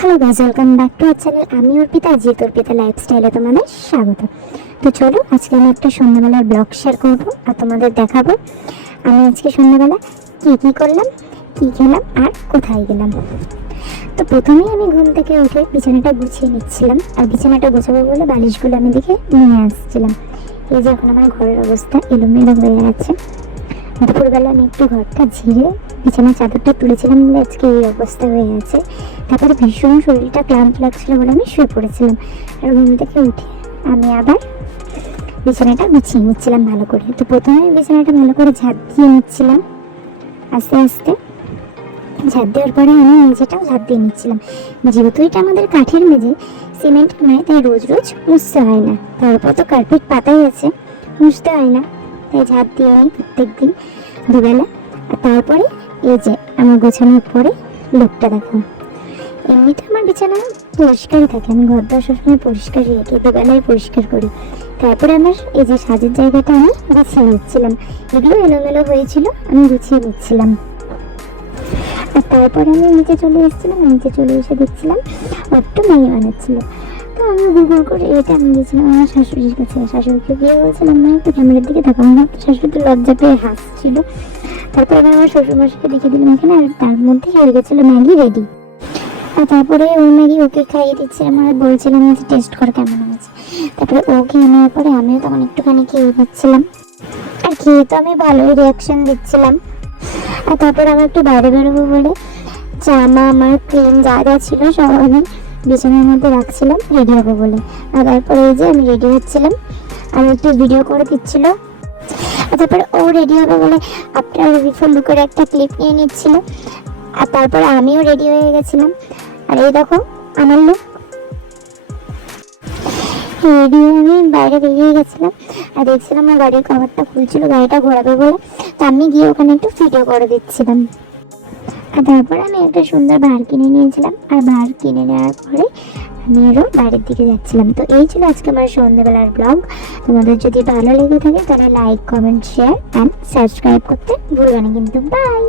Hello guys welcome back to our channel আমি অর্পিতা জিৎ অর্পিতা লাইফস্টাইলে তোমাদের স্বাগত। তো চলো, আজকে আমি একটা সন্ধ্যাবেলার ব্লগ শেয়ার করব আর তোমাদের দেখাবো। আমি আজকে সন্ধ্যাবেলা কী কী করলাম, কী খেলাম আর কোথায় গেলাম। তো প্রথমেই আমি ঘুম থেকে উঠে বিছানাটা গুছিয়ে নিচ্ছিলাম। আর বিছানাটা গোছাবো বলে বালিশগুলো আমি দিকে নিয়ে আসছিলাম। এই যে এখন আমার ঘরের অবস্থা এলোমেলো হয়ে আছে। দুপুরবেলা আমি একটু ঘরটা ঝিরে বিছানার চাদরটা তুলেছিলাম বলে আজকে এই অবস্থা হয়ে আছে। তারপরে ভীষণ শরীরটা ক্লান্ত লাগছিল বলে আমি শুয়ে পড়েছিলাম। আর ঘুম থেকে উঠে আমি আবার বিছানাটা গুছিয়ে নিচ্ছিলাম ভালো করে। তো প্রথমে আমি বিছানাটা ভালো করে ঝাঁপ দিয়ে নিচ্ছিলাম, আস্তে আস্তে। ঝাঁপ দেওয়ার পরে আমি মেঝেটাও ঝাঁপ দিয়ে নিচ্ছিলাম। যেহেতু এটা আমাদের কাঠের মেঝে, সিমেন্ট নয়, তাই রোজ রোজ মুছতে হয় না। তারপর তো কার্পেট পাতাই আছে, মুছতে হয় না। তাই ঝাঁপ দিয়ে নিই প্রত্যেক দিন দুবেলা। আর তারপরে এই যে আমার গোছানোর পরে লোকটা দেখো। এমনিতে আমার বিছানা পরিষ্কারই থাকে। আমি ঘর দর সবসময় পরিষ্কার রেখে দুবেলায় পরিষ্কার করি। তারপরে আমার এই যে সাজের জায়গাটা আমি গুছিয়ে নিচ্ছিলাম। এগুলো এলোমেলো হয়েছিল, আমি গুছিয়ে নিচ্ছিলাম। আর তারপরে আমি নিচে চলে এসেছিলাম নিচে চলে এসে দেখছিলাম একটু ম্যাগি বানাচ্ছিল। তো আমি গুগল করে এটা আমি গেছিলাম আমার শাশুড়ির কাছে। শাশুড়িকে গিয়ে বলছিলাম, মা, একটু ক্যামেরার দিকে দেখো আমার শাশুড়ি তো লজ্জা পেয়ে হাসছিল। তারপর আমি আমার শ্বশুরমশাইকে দেখে দিলাম এখানে, আর তার মধ্যে হয়ে গেছিল ম্যাগি রেডি আর তারপরে ও ম্যাগি ওকে খাইয়ে দিচ্ছে, আমার বলছিলাম যে টেস্ট কর কেমন হয়েছে। তারপরে ও নেওয়ার পরে আমিও তখন একটুখানি খেয়ে নিচ্ছিলাম। আর খেয়ে তো আমি ভালোই রিয়াকশন দিচ্ছিলাম। আর তারপর আমি একটু বাইরে বেরোবো বলে জামা, আমার ক্রিম যা যা ছিল সব আমি বিছানার মধ্যে রাখছিলাম রেডি হব বলে। আর তারপরে এই যে আমি রেডি হচ্ছিলাম। আর একটু ভিডিও করে দিচ্ছিল। তারপরে ও রেডি হবে বলে আপনার বিফোর লুকের একটা ক্লিপ নিয়ে নিচ্ছিল। আর তারপরে আমিও রেডি হয়ে গেছিলাম। আর এই দেখো, আমার লুক রেডি আমি বাইরে বেরিয়ে গেছিলাম। আর দেখছিলাম আমার গাড়ির কভারটা খুলছিল, গাড়িটা ঘোরাবে বলে। তো আমি গিয়ে ওখানে একটু ভিডিও করে দিচ্ছিলাম। আর তারপর আমি একটা সুন্দর বার কিনে নিয়েছিলাম। আর বার কিনে নেওয়ার পরে আমি আরও বাইরের দিকে যাচ্ছিলাম। তো এই ছিল আজকে আমার সন্ধ্যেবেলার ব্লগ তোমাদের যদি ভালো লেগে থাকে তাহলে like comment share and subscribe করতে ভুলবে না। কিন্তু বাই